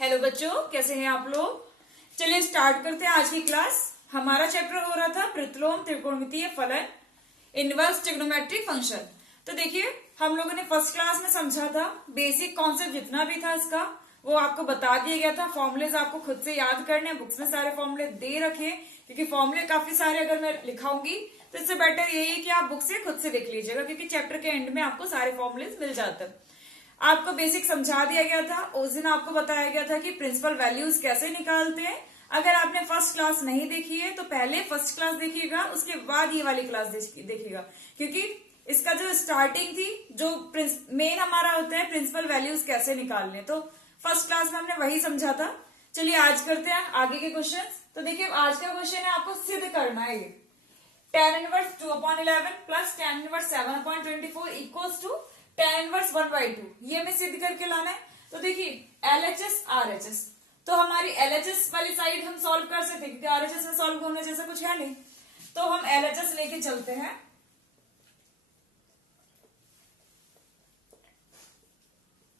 Hello बच्चों, कैसे हैं आप लोग। चलिए स्टार्ट करते हैं आज की क्लास। हमारा चैप्टर हो रहा था प्रतिलोम त्रिकोणमितीय फलन, इनवर्स ट्रिग्नोमेट्रिक फंक्शन। तो देखिए, हम लोगों ने फर्स्ट क्लास में समझा था, बेसिक कॉन्सेप्ट जितना भी था इसका वो आपको बता दिया गया था। फॉर्मुलेज आपको खुद से याद करने हैं, बुक्स में सारे फॉर्मुले दे रखे, क्योंकि फॉर्मुले काफी सारे अगर मैं लिखाऊंगी तो इससे बेटर यही है कि आप बुक से खुद से लिख लीजिएगा, क्योंकि चैप्टर के एंड में आपको सारे फॉर्मुलेज मिल जाते हैं। आपको बेसिक समझा दिया गया था, उस दिन आपको बताया गया था कि प्रिंसिपल वैल्यूज कैसे निकालते हैं। अगर आपने फर्स्ट क्लास नहीं देखी है तो पहले फर्स्ट क्लास देखिएगा, उसके बाद ये वाली क्लास देखिएगा, क्योंकि इसका जो स्टार्टिंग थी, जो मेन हमारा होता है प्रिंसिपल वैल्यूज कैसे निकालने, तो फर्स्ट क्लास में हमने वही समझा था। चलिए आज करते हैं आगे के क्वेश्चन। तो देखिए, आज का क्वेश्चन है, आपको सिद्ध करना है ये tan inverse 2/11 plus tan inverse 7/24 equals to tan inverse 1/2, ये हमें सिद्ध करके लाना है। तो देखिए LHS RHS, तो हमारी LHS वाली साइड हम सॉल्व कर सकते हैं, क्योंकि RHS में सॉल्व होने जैसा कुछ है नहीं, तो हम LHS लेके चलते हैं।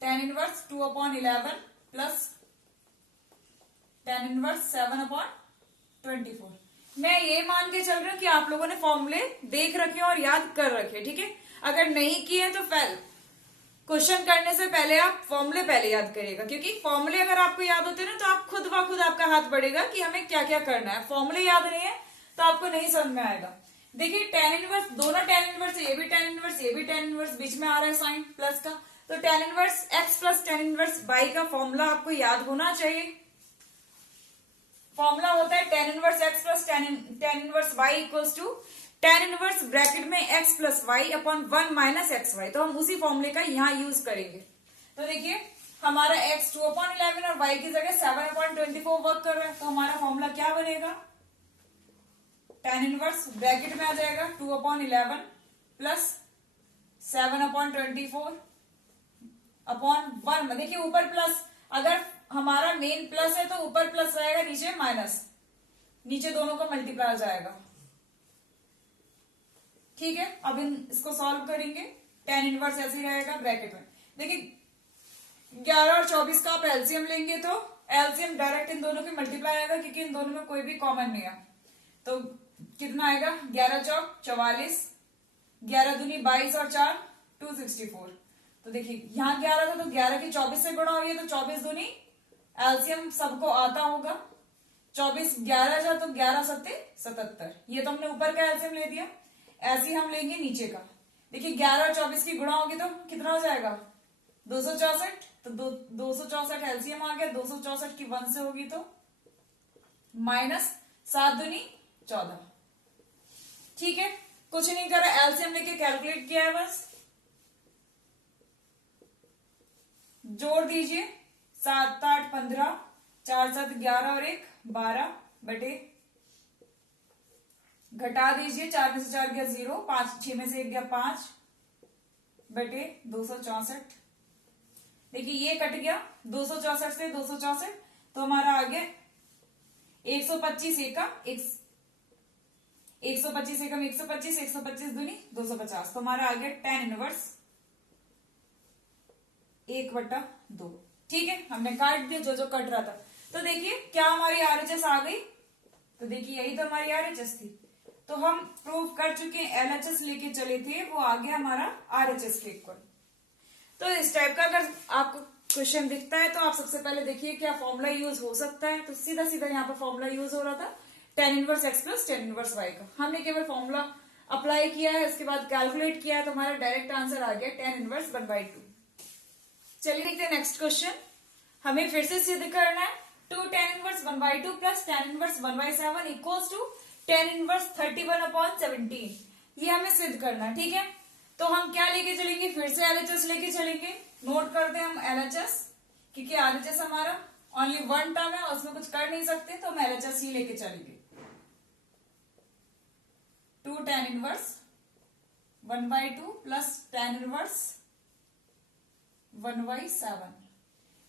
tan inverse 2/11 plus tan inverse 7/24। मैं ये मान के चल रही हूँ कि आप लोगों ने फॉर्मूले देख रखे और याद कर रखे, ठीक है। अगर नहीं किए तो क्वेश्चन करने से पहले आप फॉर्मूले पहले याद करिएगा, क्योंकि फॉर्मूले अगर आपको याद होते हैं ना तो आप खुद ब खुद आपका हाथ बढ़ेगा कि हमें क्या क्या करना है। फॉर्मूले याद नहीं है तो आपको नहीं समझ में आएगा। देखिए tan इनवर्स, दोनों tan इनवर्स, ये भी tan इनवर्स, ये भी tan इनवर्स, बीच में आ रहा है साइन प्लस का, तो tan inverse x plus tan inverse y का फॉर्मूला आपको याद होना चाहिए। फॉर्मूला होता है tan inverse x plus tan inverse y equals to tan inverse bracket में x plus y upon 1 minus x y. तो हम उसी फॉर्मूले का यहाँ यूज करेंगे। तो देखिए, हमारा x 2/11 और y की जगह 7/24 वर्क कर रहा है, तो हमारा फॉर्मूला क्या बनेगा, tan इनवर्स ब्रैकेट में आ जाएगा 2/11 प्लस 7/24 अपॉन 1। देखिए ऊपर प्लस, अगर हमारा मेन प्लस है तो ऊपर प्लस रहेगा, नीचे माइनस, नीचे दोनों का मल्टीप्लाई आ जाएगा, ठीक है। अब इसको सॉल्व करेंगे, tan इनवर्स ऐसे ही रहेगा ब्रैकेट में। देखिए 11 और 24 का आप एलसीएम लेंगे तो एलसीएम डायरेक्ट इन दोनों की मल्टीप्लाई आएगा, क्योंकि इन दोनों में कोई भी कॉमन नहीं है। तो कितना आएगा, 11 चौक 44, 11 दूनी 22 और 4 264। तो देखिए यहाँ 11 था तो 11 की 24 से गुणा हुई है, तो 24 दूनी एलसीएम सबको आता होगा, 24 11 जा तो 11 सत्ते 77। ये तो हमने ऊपर का एलसीएम ले दिया, ऐसे ही हम लेंगे नीचे का। देखिए 11 और 24 की गुणा होगी तो कितना हो जाएगा, 264। तो 264 एलसीएम आ गया, 264 की 1 से होगी तो माइनस 7 दूनी 14, ठीक है। कुछ नहीं करा, एलसीएम लेके कैलकुलेट किया है बस। जोड़ दीजिए, 7 8 15, 4 7 11 और 1 12 बटे, घटा दीजिए, 4 में से 4 गया 0, 5 6 में से 1 गया 5 बटे 264। देखिए ये कट गया 264 से 264, तो हमारा आ गया 125 एकम 125 एकम 125, 125 दूनी 250। तो हमारा आ गया tan इनवर्स 1/2, ठीक है। हमने काट दिया जो जो कट रहा था। तो देखिए क्या हमारी आरएचएस आ गई, तो देखिए यही तो हमारी आरएचएस थी। तो हम प्रूव कर चुके हैं, एलएचएस लेके चले थे, वो आ गया हमारा आरएचएस के इक्वल। तो इस टाइप का अगर आपको क्वेश्चन दिखता है तो आप सबसे पहले देखिए क्या फॉर्मूला यूज हो सकता है। तो सीधा सीधा यहाँ पर फॉर्मूला यूज हो रहा था tan inverse x plus tan inverse y का। हमने केवल फॉर्मूला अप्लाई किया है, उसके बाद कैलकुलेट किया है, तो हमारा डायरेक्ट आंसर आ गया tan इनवर्स 1/2। चलिए देखते हैं नेक्स्ट क्वेश्चन। हमें फिर से सिद्ध करना है 2 tan inverse 1/2 plus tan inverse 1/7 equals to tan inverse 31/17। ये हमें सिद्ध करना है, ठीक है। तो हम क्या लेके चलेंगे, फिर से एलएचएस लेके चलेंगे। नोट करते हैं हम एलएचएस, क्योंकि एलएचएस हमारा ओनली वन टर्म है, उसमें कुछ कर नहीं सकते, तो हम एलएचएस ही लेके चलेंगे। 2 tan inverse 1/2 plus tan inverse 1/7।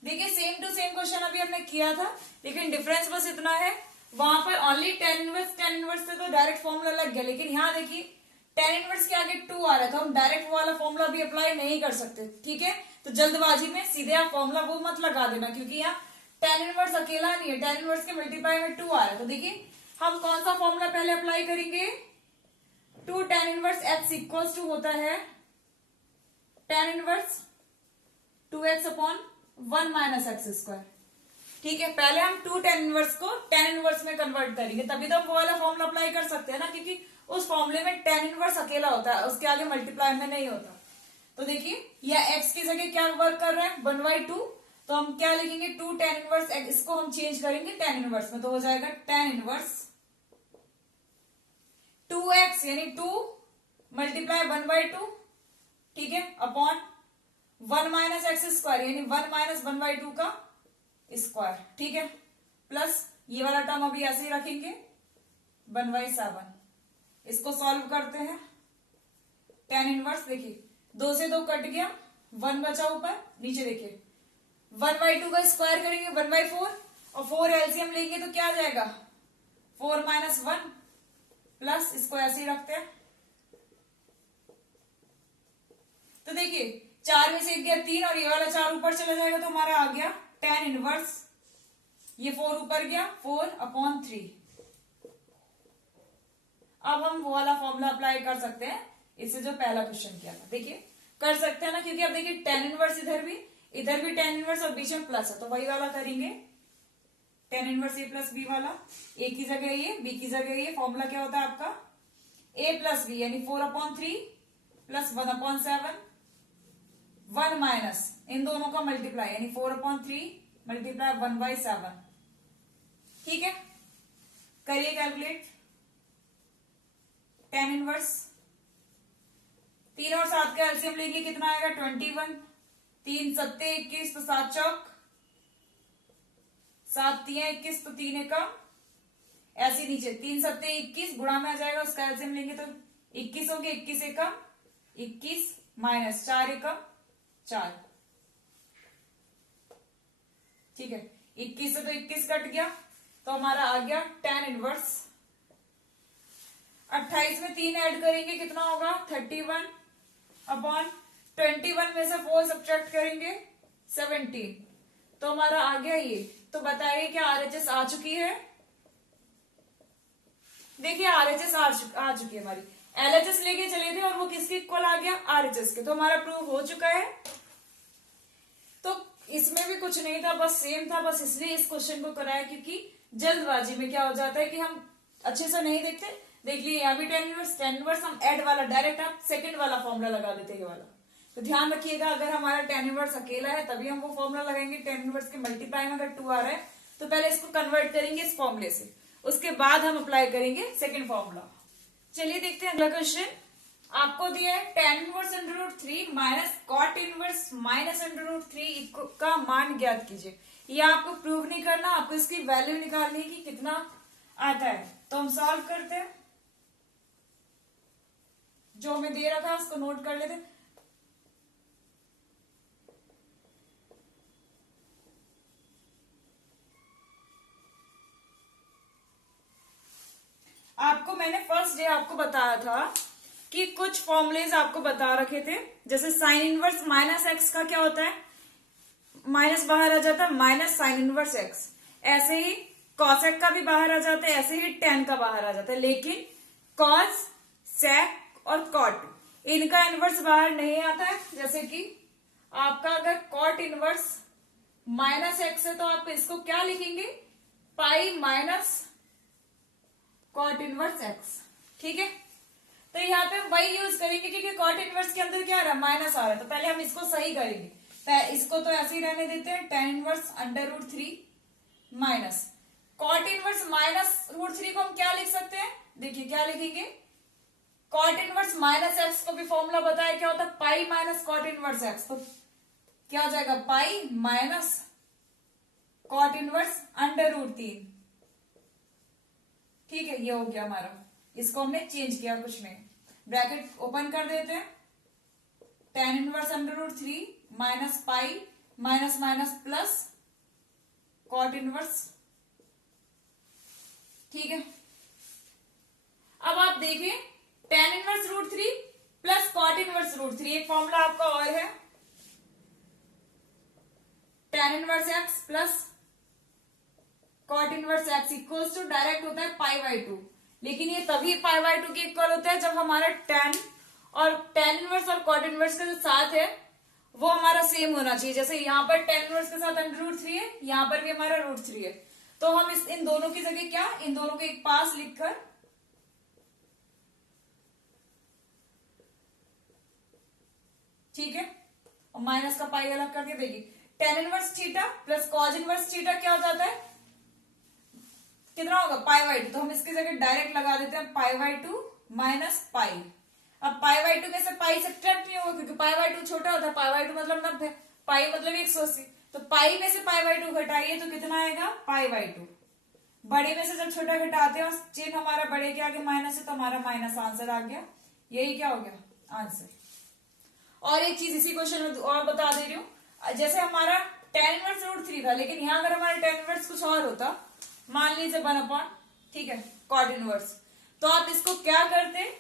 देखिए सेम टू सेम क्वेश्चन अभी हमने किया था, लेकिन डिफरेंस बस इतना है, वहां पर ओनली tan इनवर्स से तो डायरेक्ट फॉर्मूला लग गया, लेकिन यहाँ देखिए tan इनवर्स के आगे 2 आ रहा है, तो हम डायरेक्ट वाला फॉर्मूला भी अप्लाई नहीं कर सकते, ठीक है। तो जल्दबाजी में सीधे आप फॉर्मूला वो मत लगा देना, क्योंकि यहाँ टेन इनवर्स अकेला नहीं है, टेन इनवर्स के मल्टीप्लाई में 2 आ रहा है। तो देखिए हम कौन सा फॉर्मूला पहले अप्लाई करेंगे, 2 tan inverse x equals to होता है tan inverse 2x upon 1 minus x square. ठीक है, पहले हम 2 टेन इनवर्स को टेन इनवर्स में कन्वर्ट करेंगे, तभी तो हम वो वाला फॉर्मूला अप्लाई कर सकते हैं ना, क्योंकि उस फॉर्मूले में टेन इनवर्स अकेला होता है, उसके आगे मल्टीप्लाई में नहीं होता। तो देखिए यह x की जगह क्या वर्क कर रहा है, 1/2, तो हम क्या लिखेंगे 2 टेन इनवर्स x, इसको हम चेंज करेंगे टेन इनवर्स में, तो हो जाएगा टेन इनवर्स 2x यानी 2 मल्टीप्लाई 1/2, ठीक है, अपॉन 1 माइनस एक्स स्क्वायर यानी 1 माइनस 1/2 का स्क्वायर, ठीक है, प्लस ये वाला टर्म अभी ऐसे ही रखेंगे 1/7। इसको सॉल्व करते हैं, टेन इनवर्स देखिए 2 से 2 कट गया, 1 बचा ऊपर, नीचे देखिए 1/2 का स्क्वायर करेंगे 1/4 और 4 एलसीएम लेंगे तो क्या आ जाएगा 4 माइनस 1 प्लस, इसको ऐसे ही रखते हैं। तो देखिए 4 में से 1 गया 3 और ये वाला 4 ऊपर चला जाएगा, तो हमारा आ गया टेन इनवर्स, ये 4 ऊपर गया 4/3। अब हम वो वाला फॉर्मूला अप्लाई कर सकते हैं, इससे जो पहला क्वेश्चन किया था, देखिए कर सकते हैं ना, क्योंकि अब देखिए टेन इनवर्स इधर भी टेन इनवर्स और बीच में प्लस है, तो वही वाला करेंगे, टेन इनवर्स ए प्लस बी वाला, ए की जगह ये, बी की जगह ये, फॉर्मूला क्या होता है आपका ए प्लस बी यानी 4/3 प्लस 1/7, 1 माइनस इन दोनों का मल्टीप्लाई यानी 4/3 मल्टीप्लाई 1/7, ठीक है, करिए कैलकुलेट, टेन इनवर्स 3 और 7 का एलसीएम लेंगे कितना आएगा 21, 3 सत्ते 21, तो 7 चौक 7 तिया 21, तो 3 एकम ऐसे नीचे 3 सत्ते 21 गुणा में आ जाएगा, उसका एलसीएम लेंगे तो 21 हो गया, 21 एकम 21 माइनस 4 एकम 4, ठीक है, 21 से तो 21 कट गया, तो हमारा आ गया टेन इनवर्स 28 में 3 ऐड करेंगे कितना होगा 31 अपॉन 21 में से 4 सब्ट्रैक्ट करेंगे 17, तो हमारा आ गया ये। तो बताइए क्या आरएचएस आ चुकी है, देखिए आरएचएस आ चुकी है हमारी, एलएचएस लेके चले थे और वो किसके इक्वल आ गया आरएचएस के, तो हमारा प्रूव हो चुका है। तो इसमें भी कुछ नहीं था, बस सेम था, बस इसलिए इस क्वेश्चन को कराया, क्योंकि जल्दबाजी में क्या हो जाता है कि हम अच्छे से नहीं देखते। देख लिए यहाँ भी टेन इनवर्स हम ऐड वाला डायरेक्ट आप सेकंड वाला फॉर्मूला लगा देते हैं, ये वाला, तो ध्यान रखिएगा अगर हमारा टेन इनवर्स अकेला है तभी हम वो फॉर्मूला लगाएंगे, टेन इनवर्स के मल्टीप्लाई में अगर 2 आ रहा है तो पहले इसको कन्वर्ट करेंगे इस फॉर्मूले से, उसके बाद हम अप्लाई करेंगे सेकंड फॉर्मूला। चलिए देखते हैं अगला क्वेश्चन, आपको दिया है tan inverse √3 minus cot inverse minus √3 का मान ज्ञात कीजिए। ये आपको प्रूव नहीं करना, आपको इसकी वैल्यू निकालनी है कि कितना आता है। तो हम सॉल्व करते हैं, जो हमें दे रखा है उसको नोट कर लेते हैं। आपको मैंने फर्स्ट डे आपको बताया था कि कुछ फॉर्मुलेज आपको बता रखे थे, जैसे साइन इनवर्स माइनस एक्स का क्या होता है, माइनस बाहर आ जाता है, माइनस साइन इनवर्स एक्स, ऐसे ही कॉसेक का भी बाहर आ जाता है, ऐसे ही टेन का बाहर आ जाता है, लेकिन कॉस सेक और कॉट इनका इनवर्स बाहर नहीं आता है। जैसे कि आपका अगर कॉट इनवर्स माइनस एक्स है तो आप इसको क्या लिखेंगे pi minus cot inverse x, ठीक है। तो यहाँ पे हम वही यूज करेंगे क्योंकि कॉट इनवर्स के अंदर क्या आ रहा है माइनस आ रहा है, तो पहले हम इसको सही करेंगे, इसको तो ऐसे ही रहने देते हैं, tan inverse √3 minus cot inverse minus √3 को हम क्या लिख सकते हैं, देखिए क्या लिखेंगे, कॉट इनवर्स माइनस एक्स को भी फॉर्मूला बताया क्या होता है pi minus cot inverse x, तो क्या हो जाएगा पाई माइनस कॉट इनवर्स √3, ठीक है, ये हो गया हमारा। इसको हमने चेंज किया कुछ नहीं, ब्रैकेट ओपन कर देते हैं, tan inverse √3 minus pi minus minus plus cot inverse, ठीक है। अब आप देखिए tan inverse √3 plus cot inverse √3, एक फॉर्मूला आपका और है, tan inverse x plus cot inverse x equals to direct होता है पाई बाई टू, लेकिन ये तभी पाई बाई टू के इक्वल होता है जब हमारा टेन और टेन इनवर्स और कॉट इनवर्स का जो साथ है वो हमारा सेम होना चाहिए। जैसे यहाँ पर टेन इनवर्स के साथ √3 है, यहाँ पर भी हमारा √3 है, तो हम इन दोनों की जगह क्या, इन दोनों के एक पास लिखकर ठीक है, और माइनस का पाई अलग करके देगी। Tan inverse theta plus cos inverse theta क्या हो जाता है, कितना होगा पाई बाई टू, तो हम इसकी जगह डायरेक्ट लगा देते हैं पाई बाई टू माइनस पाई। अब पाई बाई टू में से पाई सब्ट्रैक्ट नहीं होगा क्योंकि पाई बाई टू छोटा होता है, पाई बाई टू मतलब 90, पाई मतलब 180, तो पाई में से पाई बाई टू घटाइए तो कितना आएगा पाई बाई टू। बड़े में से जब छोटा घटाते हैं और चिन्ह हमारा बड़े के आगे माइनस है तो हमारा माइनस आंसर आ गया, यही क्या हो गया आंसर। और एक चीज इसी क्वेश्चन में और बता दे रही हूँ, जैसे हमारा टेन इनवर्स √3 था, लेकिन यहाँ अगर हमारा टेन इनवर्स कुछ और होता, मान लीजिए 1/, ठीक है, कॉट इनवर्स, तो आप इसको क्या करते,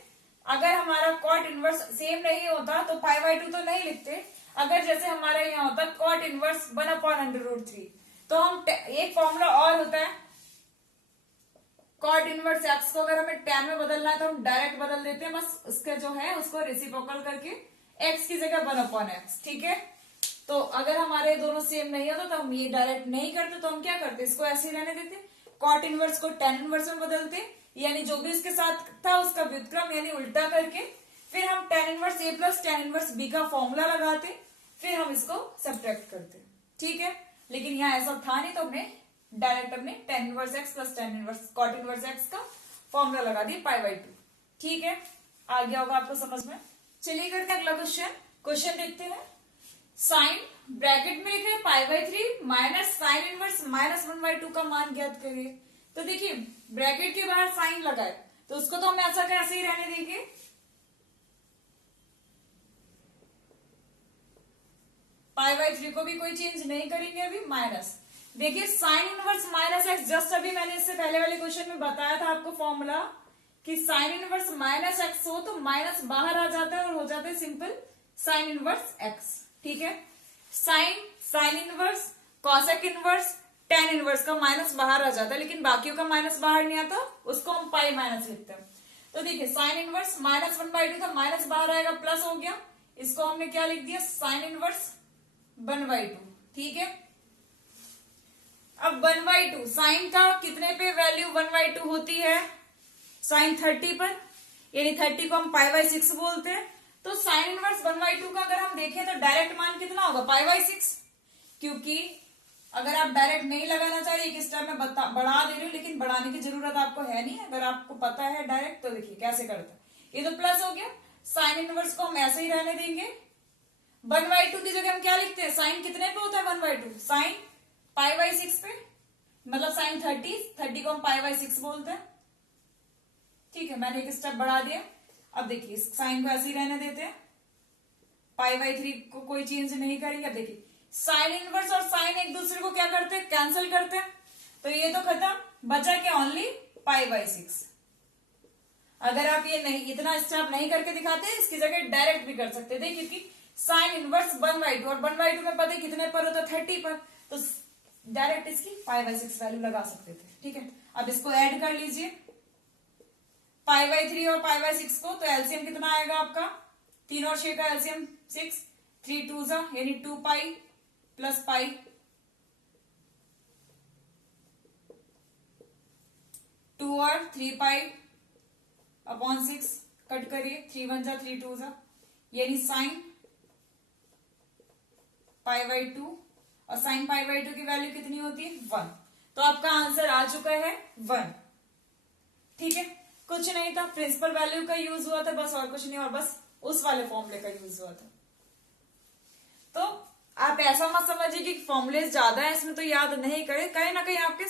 अगर हमारा कॉट इनवर्स सेम नहीं होता तो पाई बाई टू तो नहीं लिखते, अगर जैसे हमारा यहाँ होता कॉट इनवर्स 1/√3, तो हम एक फॉर्मूला और होता है कॉट इनवर्स एक्स को अगर हमें टेन में बदलना है तो हम डायरेक्ट बदल देते हैं, बस उसके जो है उसको रेसिप्रोकल करके एक्स की जगह 1/x, ठीक है। तो अगर हमारे दोनों सेम नहीं होता तो हम ये डायरेक्ट नहीं करते, तो हम क्या करते, इसको ऐसे ही रहने देते, कॉट इनवर्स को टेन इनवर्स में बदलते, यानी जो भी इसके साथ था उसका व्युत्क्रम यानी उल्टा करके, फिर हम टेन इनवर्स ए प्लस टेन इनवर्स बी का फॉर्मूला लगाते, फिर हम इसको सब्ट्रैक्ट करते, ठीक है। लेकिन यहाँ ऐसा था नहीं तो हमने डायरेक्ट अपने tan inverse x plus tan inverse cot inverse x का फॉर्मूला लगा दिया पाई बाई टू, ठीक है। आ गया होगा आपको समझ में। चलिए करते हैं अगला क्वेश्चन। क्वेश्चन देखते हैं, साइन ब्रैकेट में लिखे pi by 3 minus sine inverse -1/2 का मान ज्ञात करिए। तो देखिए ब्रैकेट के बाहर साइन लगाए तो उसको तो हम ऐसा कैसे ही रहने देंगे, पाई बाई 3 को भी कोई चेंज नहीं करेंगे अभी, माइनस। देखिए साइन इनवर्स -x, जस्ट अभी मैंने इससे पहले वाले क्वेश्चन में बताया था आपको फॉर्मूला कि साइन इनवर्स -x हो तो माइनस बाहर आ जाता है और हो जाता है सिंपल साइन इनवर्स x, ठीक है। Sine inverse, cosec inverse, tan inverse का माइनस बाहर आ जाता है, लेकिन बाकियों का माइनस बाहर नहीं आता, उसको हम पाई माइनस लिखते हैं। तो देखिए साइन इनवर्स -1/2 था, माइनस बाहर आएगा प्लस हो गया, इसको हमने क्या लिख दिया साइन इनवर्स 1/2, ठीक है। अब 1/2 साइन का कितने पे वैल्यू 1/2 होती है, साइन 30 पर, यानी 30 को हम पाई बाई 6 बोलते हैं। तो साइन इनवर्स 1/2 का अगर हम देखें तो डायरेक्ट मान कितना होगा पाई बाई 6, क्योंकि अगर आप डायरेक्ट नहीं लगाना चाह रहे, एक स्टेप में बढ़ा दे रही हूँ, लेकिन बढ़ाने की जरूरत आपको है नहीं, अगर आपको पता है डायरेक्ट तो देखिए कैसे करता है। ये तो प्लस हो गया, साइन इनवर्स को हम ऐसे ही रहने देंगे, 1/2 की जगह हम क्या लिखते हैं, साइन कितने पे होता है 1/2, साइन पाई बाई 6 पे, मतलब साइन 30 को हम पाई बाई 6 बोलते हैं, ठीक है। मैंने एक स्टेप बढ़ा दिया। अब देखिए इस साइन को ऐसे ही रहने देते हैं, पाई बाई 3 को कोई चेंज नहीं करेंगे। अब देखिए साइन इनवर्स और साइन एक दूसरे को क्या करते हैं, कैंसिल करते हैं, तो ये तो खत्म, बचा क्या ओनली पाई बाई 6। अगर आप ये नहीं इतना स्टेप नहीं करके दिखाते, इसकी जगह डायरेक्ट भी कर सकते थे, क्योंकि साइन इनवर्स 1/2 और 1/2 में पता है कितने पर होता है 30 पर, तो डायरेक्ट इसकी पाई बाई 6 वैल्यू लगा सकते थे, ठीक है। अब इसको ऐड कर लीजिए पाई बाई 3 और पाई बाई 6 को, तो एलसीएम कितना आएगा आपका, 3 और 6 का एलसीएम 6, 3 2 यानी 2 पाई प्लस पाई, 2 और 3 पाई अपॉन 6, कट करिए, 3 1 3 2 यानी साइन पाई बाई 2, और साइन पाई बाई 2 की वैल्यू कितनी होती है 1, तो आपका आंसर आ चुका है 1, ठीक है। कुछ नहीं था, प्रिंसिपल वैल्यू का यूज हुआ था बस, और कुछ नहीं, और बस उस वाले फॉर्मूले का यूज हुआ था। तो आप ऐसा मत समझिए कि फॉर्मूले ज्यादा है इसमें तो याद नहीं करे, कहीं ना कहीं आपके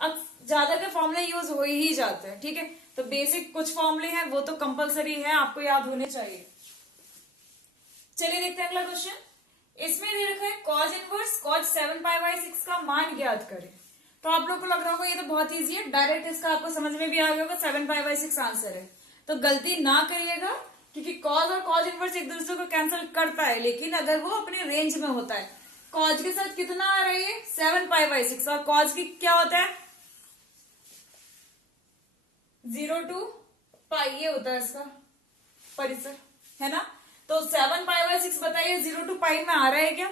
अब ज्यादा के फॉर्मूले यूज हो ही जाते हैं, ठीक है। तो बेसिक कुछ फॉर्मूले हैं वो तो कंपलसरी है, आपको याद होने चाहिए। चलिए देखते हैं अगला क्वेश्चन। इसमें दे रखा है cause inverse cause 7 pi by 6 का मान ज्ञात करें। तो आप लोग को लग रहा होगा ये तो बहुत इजी है, डायरेक्ट इसका आपको समझ में भी आ गया होगा, 7 पाई बाई 6 आंसर है। तो गलती ना करिएगा, क्योंकि कॉज और कॉज इनवर्स एक दूसरे को कैंसिल करता है, लेकिन अगर वो अपने रेंज में होता है। कॉज के साथ कितना आ रही है 7 पाई बाई 6, और कॉज की क्या होता है 0 to पाई, ये होता है इसका परिसर, है ना। तो 7π/6 बताइए 0 to पाई में आ रहा है क्या?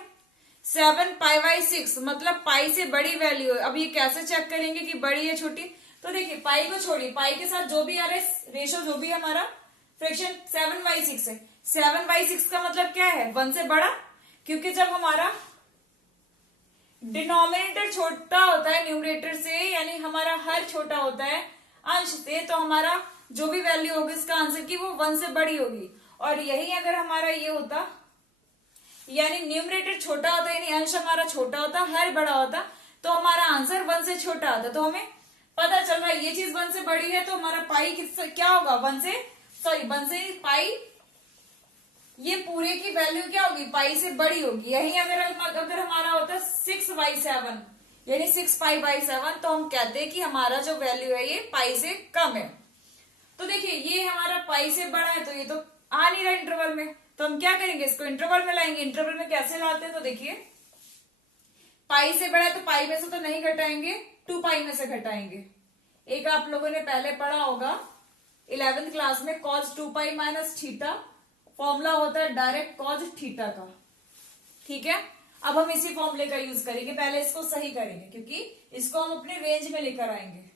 7π/6 मतलब पाई से बड़ी वैल्यू है। अब ये कैसे चेक करेंगे कि बड़ी है छोटी? तो देखिए पाई को छोड़िए, पाई के साथ जो भी आ रहा है रेशो, जो भी हमारा फ्रैक्शन 7/6 है। 7/6 का मतलब क्या है? 1 से बड़ा, क्योंकि जब हमारा डिनोमिनेटर छोटा होता है न्यूमरेटर से, यानी हमारा हर छोटा होता है अंश से, तो हमारा जो भी वैल्यू होगी इसका आंसर की वो 1 से बड़ी होगी। और यही अगर हमारा ये होता, यानी न्यूमरेटर छोटा होता, यानी अंश हमारा छोटा होता, हर बड़ा होता, तो हमारा आंसर 1 से छोटा आता। तो हमें पता चल रहा है ये चीज 1 से बड़ी है, तो हमारा पाई किससे क्या होगा? 1 से पाई, ये पूरे की वैल्यू क्या होगी? पाई से बड़ी होगी। यही अगर हमारा होता 6/7 यानी 6π/7, तो हम कहते हैं कि हमारा जो वैल्यू है ये पाई से कम है। तो देखिए ये हमारा पाई से बड़ा है, तो ये तो आ नहीं रहा इंटरवल में, तो हम क्या करेंगे? इसको इंटरवल में लाएंगे। इंटरवल में कैसे लाते हैं? तो देखिए पाई से बड़ा है तो पाई में से तो नहीं घटाएंगे, 2 पाई में से घटाएंगे। एक आप लोगों ने पहले पढ़ा होगा 11th क्लास में cos 2π - थीटा, फॉर्मूला होता है डायरेक्ट cos थीटा का, ठीक है। अब हम इसी फॉर्मूले का यूज करेंगे। पहले इसको सही करेंगे क्योंकि इसको हम अपने रेंज में लेकर आएंगे।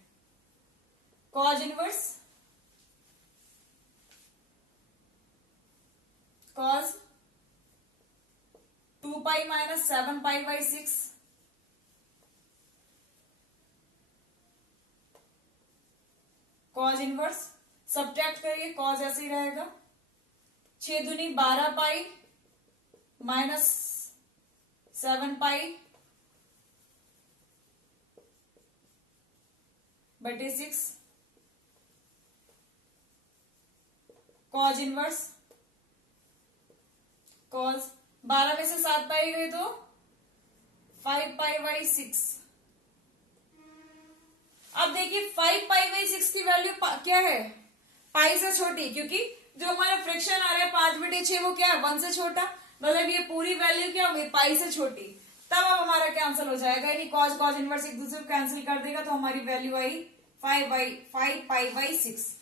cos inverse cos 2π - 7π/6 cos inverse, subtract करिए, cos ऐसे ही रहेगा। 6 दूनी 12π - 7π/6 cos इनवर्स cos 12 में से 7 पाई गई तो 5π/6। अब देखिए 5π/6 की वैल्यू क्या है? पाई से छोटी, क्योंकि जो हमारा फ्रैक्शन आ रहा है 5/6 वो क्या है? 1 से छोटा, मतलब ये पूरी वैल्यू क्या होगी? पाई से छोटी। तब अब हमारा कैंसिल हो जाएगा, यानी cos इनवर्स एक दूसरे को कैंसिल कर देगा, तो हमारी वैल्यू आई 5π/6।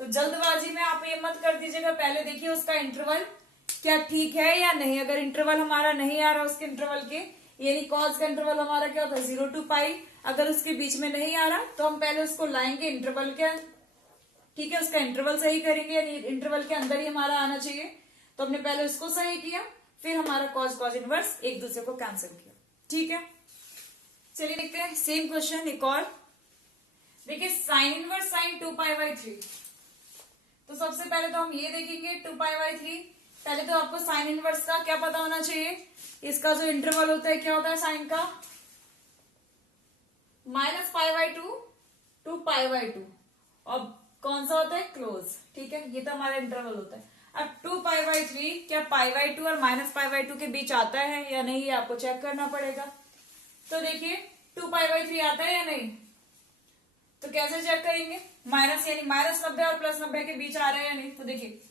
तो जल्दबाजी में आप ये मत कर दीजिएगा, पहले देखिए उसका इंटरवल क्या ठीक है या नहीं। अगर इंटरवल हमारा नहीं आ रहा उसके इंटरवल के, यानी कॉस का इंटरवल हमारा क्या होता है 0 to पाई, अगर उसके बीच में नहीं आ रहा तो हम पहले उसको लाएंगे इंटरवल के, ठीक है, उसका इंटरवल सही करेंगे, यानी इंटरवल के अंदर ही हमारा आना चाहिए। तो हमने पहले उसको सही किया, फिर हमारा कॉस इनवर्स एक दूसरे को कैंसिल किया, ठीक है। चलिए देखते हैं सेम क्वेश्चन एक और। देखिए साइन इनवर्स साइन 2π/3। तो सबसे पहले तो हम ये देखेंगे 2π/3। पहले तो आपको साइन इनवर्स का क्या पता होना चाहिए? इसका जो इंटरवल होता है क्या होता है साइन का? -π/2 to π/2, और कौन सा होता है? क्लोज, ठीक है, ये तो हमारा इंटरवल होता है। अब 2π/3 क्या π/2 और -π/2 के बीच आता है या नहीं, ये आपको चेक करना पड़ेगा। तो देखिए 2π/3 आता है या नहीं, तो कैसे चेक करेंगे? माइनस, यानी -90 और +90 के बीच आ रहा है या नहीं। तो देखिए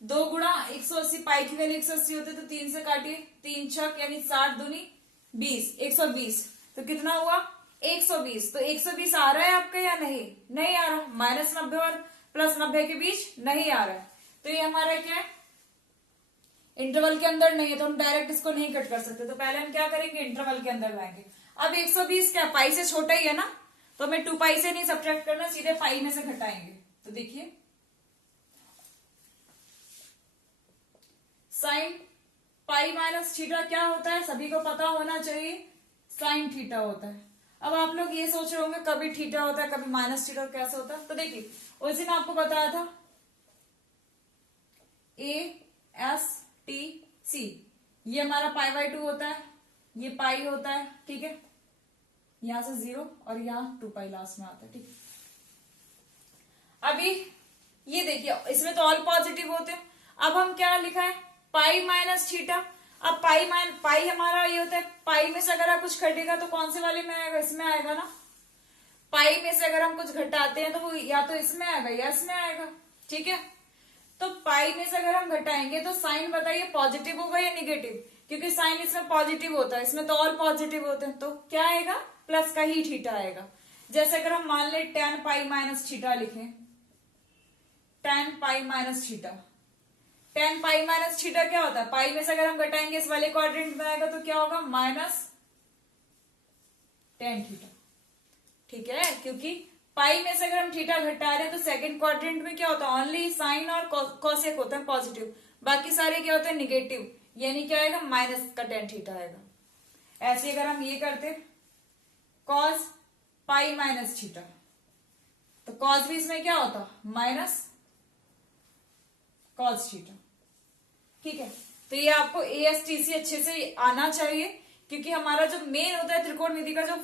2 गुणा 180, पाई की वैल्यू 180 होती है, तो 3 से काटिए, 3 छक यानी 60 दूनी 20, 120, तो कितना हुआ 120। तो 120 आ रहा है आपका या नहीं? नहीं आ रहा, -90 और +90 के बीच नहीं आ रहा है, तो ये हमारा क्या है? इंटरवल के अंदर नहीं है, तो हम डायरेक्ट इसको नहीं कट कर सकते। तो पहले हम क्या करेंगे? इंटरवल के अंदर लाएंगे। अब 120 क्या पाई से छोटा ही है ना, तो हमें 2 पाई से नहीं सब्ट्रैक्ट करना, सीधे पाई में से घटाएंगे। तो देखिए साइन पाई माइनस थीटा क्या होता है? सभी को पता होना चाहिए, साइन थीटा होता है। अब आप लोग ये सोच रहे होंगे कभी थीटा होता है कभी माइनस थीटा, कैसे होता है? तो देखिए उस दिन आपको बताया था ASTC, ये हमारा π/2 होता है, ये पाई होता है, ठीक है, यहां से 0 और यहाँ 2 पाई लास्ट में आता है, ठीक। अभी ये देखिए इसमें तो ऑल पॉजिटिव होते हैं। अब हम क्या लिखा है? Pi minus theta. अब पाई हमारा ये होता है, पाई में से अगर आप कुछ घटेगा तो कौन से वाले में आएगा? इसमें आएगा ना। पाई में से अगर हम कुछ घटाते हैं तो वो या तो इसमें आएगा या इसमें आएगा, ठीक है। तो पाई में से अगर हम घटाएंगे तो साइन बताइए पॉजिटिव होगा या निगेटिव? क्योंकि साइन इसमें पॉजिटिव होता है, इसमें तो ऑल पॉजिटिव होते हैं, तो क्या आएगा? प्लस का ही थीटा आएगा। जैसे अगर हम मान ले tan पाई माइनस थीटा लिखें, tan pi minus theta, tan pi minus theta क्या होता है, पाई में से अगर हम घटाएंगे इस वाले क्वाड्रेंट में आएगा तो क्या होगा, माइनस tan थीटा। ठीक है, क्योंकि पाई में से अगर हम थीटा घटा रहे हैं तो सेकंड क्वाड्रेंट में क्या होता है, ओनली साइन और कॉसेक होता है पॉजिटिव, बाकी सारे क्या होते हैं निगेटिव, यानी क्या आएगा, माइनस का tan थीटा आएगा। ऐसे अगर हम ये करते cos पाई माइनस थीटा, तो cos भी इसमें क्या होता, माइनस cos थीटा। ठीक है, तो ये आपको ASTC अच्छे से आना चाहिए, क्योंकि हमारा जो मेन होता है त्रिकोणमिति का, जो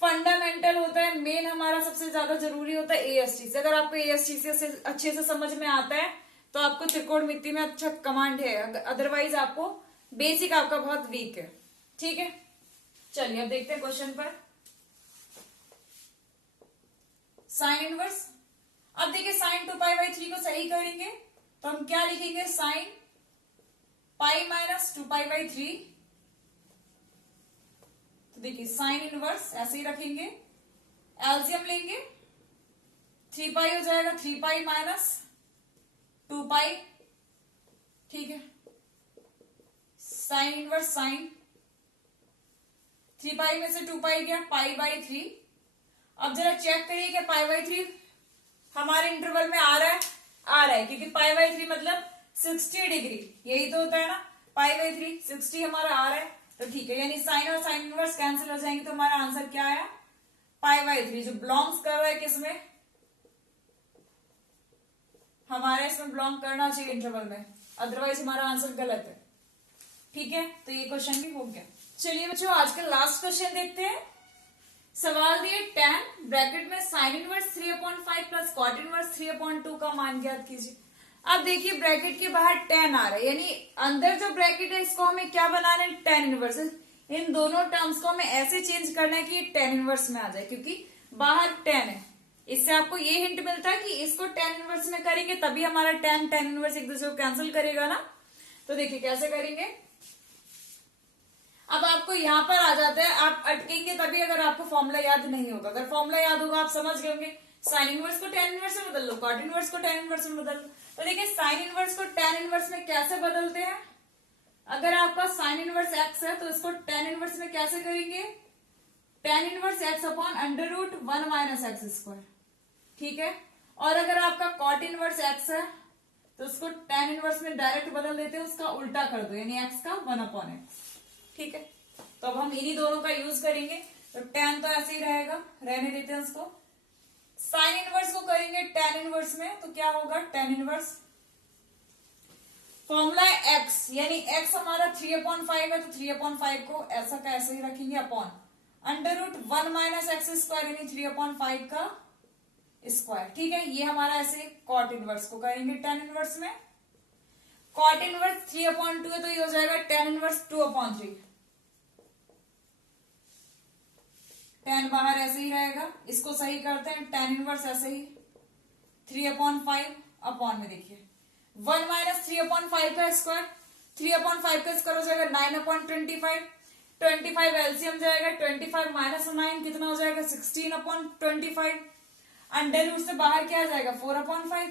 फंडामेंटल होता है, मेन हमारा सबसे ज्यादा जरूरी होता है ASTC। अगर आपको ASTC अच्छे से समझ में आता है तो आपको त्रिकोणमिति में अच्छा कमांड है, अदरवाइज आपको बेसिक आपका बहुत वीक है। ठीक है, चलिए अब देखते हैं क्वेश्चन पर। साइन इनवर्स, अब देखिए साइन 2π/3 को सही करेंगे तो हम क्या लिखेंगे, साइन पाई माइनस 2π/3। तो देखिए साइन इनवर्स ऐसे ही रखेंगे, एलसीएम लेंगे, 3π हो जाएगा, 3π माइनस 2π। ठीक है, साइन इनवर्स साइन 3π में से 2π गया, π/3। अब जरा चेक करिए कि π/3 हमारे इंटरवल में आ रहा है, क्योंकि π/3 मतलब 60 डिग्री, यही तो होता है ना, π/3 60 हमारा आ रहा है, तो ठीक है, यानी साइन और साइन इनवर्स कैंसिल हो जाएंगे, तो हमारा आंसर क्या आया, π/3, जो बिलोंग्स कर रहा है किसमें, हमारे इसमें बिलोंग करना चाहिए इंटरवल में, अदरवाइज हमारा आंसर गलत है। ठीक है, तो ये क्वेश्चन भी हो गया। चलिए बच्चों आज का लास्ट क्वेश्चन देखते हैं। सवाल दिए tan ब्रैकेट में sine inverse 3/5 plus cot inverse 3/2 का मान ज्ञात कीजिए। अब देखिए ब्रैकेट के बाहर tan आ रहा है, यानी अंदर जो ब्रैकेट है इसको हमें क्या बनाना है, tan इनवर्स। इन दोनों टर्म्स को हमें ऐसे चेंज करना है कि ये tan इनवर्स में आ जाए, क्योंकि बाहर tan है। इससे आपको ये हिंट मिलता है कि इसको tan इनवर्स में करेंगे तभी हमारा tan इनवर्स एक दूसरे को कैंसिल करेगा ना। तो देखिए कैसे करेंगे, अब आपको यहां पर आ जाता है, आप अटकेंगे तभी अगर आपको फॉर्मूला याद नहीं होगा। अगर फॉर्मूला याद होगा आप समझ गए होंगे, साइन इनवर्स को tan इनवर्स में बदल लो, कॉट इनवर्स को tan इनवर्स में बदल लो। तो देखिए साइन इनवर्स को tan इनवर्स में कैसे बदलते हैं, अगर आपका साइन इनवर्स x है तो इसको tan इनवर्स में कैसे करेंगे, tan inverse x upon √1 minus x square. ठीक है, और अगर आपका कॉट इनवर्स x है तो उसको tan इनवर्स में डायरेक्ट बदल देते हैं, उसका उल्टा कर दो, यानी x का 1/x। ठीक है, तो अब हम इन्हीं दोनों का यूज करेंगे, तो tan तो ऐसे ही रहेगा, रहने देते हैं उसको। साइन इनवर्स को करेंगे tan इनवर्स में, तो क्या होगा, tan इनवर्स, फॉर्मूला है x, यानी x हमारा 3/5 है, तो 3/5 को ऐसा का ऐसे ही रखेंगे, अपॉन √1 माइनस एक्स स्क्वायर, यानी 3/5 का स्क्वायर। ठीक है, ये हमारा ऐसे कॉट इनवर्स को करेंगे tan इनवर्स में। कॉट इनवर्स 3/2 है तो ये हो जाएगा tan इनवर्स 2/3। tan बाहर ऐसे ही रहेगा, इसको सही करते हैं, tan इनवर्स ऐसे ही 3/5 अपॉन में देखिए 1 माइनस 3/5 का स्क्वायर, 3/5 का स्क्वायर हो जाएगा 9/25, 25 एलसीएम जाएगा, 25 माइनस 9 कितना हो जाएगा, 16/25। अंडर रूट से बाहर क्या आ जाएगा, 4/5,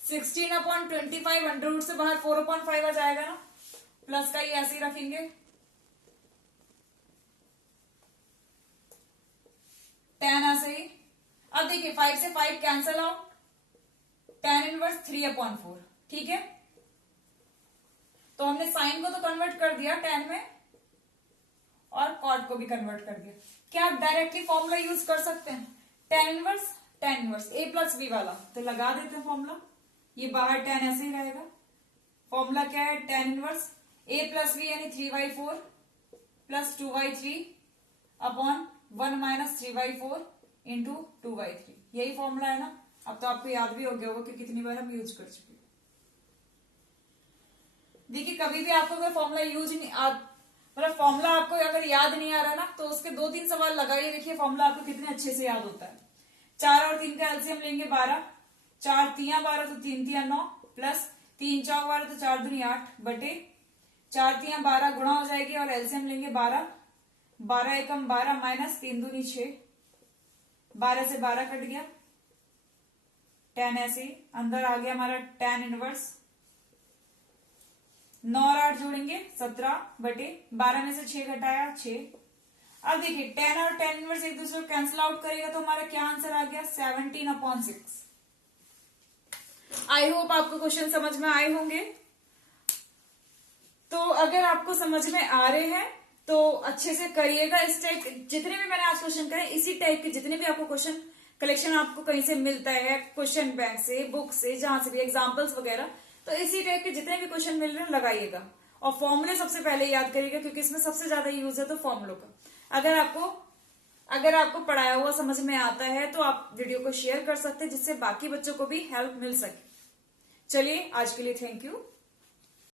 16/25 अंडर रूट से बाहर 4/5 आ जाएगा ना, प्लस का ये ऐसे ही रखेंगे, tan ऐसे ही। अब देखिए 5 से 5 कैंसल आउट, tan इनवर्स 3/4। ठीक है, तो हमने साइन को तो कन्वर्ट कर दिया tan में और कॉट को भी कन्वर्ट कर दिया। क्या आप डायरेक्टली फॉर्मूला यूज कर सकते हैं, tan inverse a plus b वाला, तो लगा देते हैं फॉर्मूला, ये बाहर tan ऐसे ही रहेगा। फॉर्मूला क्या है, tan inverse a plus b यानी 3/4 प्लस 2/3 अपॉन 1 माइनस 3/4 इंटू 2/3, यही फॉर्मूला है ना। अब तो आपको याद भी हो गया होगा कि कितनी बार हम यूज कर चुके। देखिए कभी भी आपको अगर फॉर्मूला यूज नहीं मतलब फॉर्मूला आपको अगर याद नहीं आ रहा ना, तो उसके 2-3 सवाल लगाइए, देखिए फॉर्मूला आपको कितने अच्छे से याद होता है। 4 और 3 का एलसीएम लेंगे 12, 4 3 12 तो 3 3 9 प्लस 3 4 12 तो 4 दूनी 8 बटे 4 3 12 गुणा हो जाएगी और एलसीएम लेंगे 12, 12 एकम 12 माइनस 3 दूनी 6, 12 से 12 कट गया, tan ऐसे अंदर आ गया हमारा tan इनवर्स, 9 और 8 जोड़ेंगे 17 बटे 12 में से 6 घटाया 6। अब देखिए tan और tan इनवर्स एक दूसरे को कैंसिल आउट करेगा तो हमारा क्या आंसर आ गया 17/6। आई होप आपको क्वेश्चन समझ में आए होंगे। तो अगर आपको समझ में आ रहे हैं तो अच्छे से करिएगा। इस टाइप जितने भी मैंने आज क्वेश्चन करे, इसी टाइप के जितने भी आपको क्वेश्चन कलेक्शन आपको कहीं से मिलता है, क्वेश्चन बैंक से, बुक से, जहां से भी एग्जाम्पल्स वगैरह, तो इसी टाइप के जितने भी क्वेश्चन मिल रहे हैं लगाइएगा और फॉर्मूले सबसे पहले याद करिएगा क्योंकि इसमें सबसे ज्यादा यूज है तो फॉर्मूलों का। अगर आपको पढ़ाया हुआ समझ में आता है तो आप वीडियो को शेयर कर सकते हैं जिससे बाकी बच्चों को भी हेल्प मिल सके। चलिए आज के लिए थैंक यू।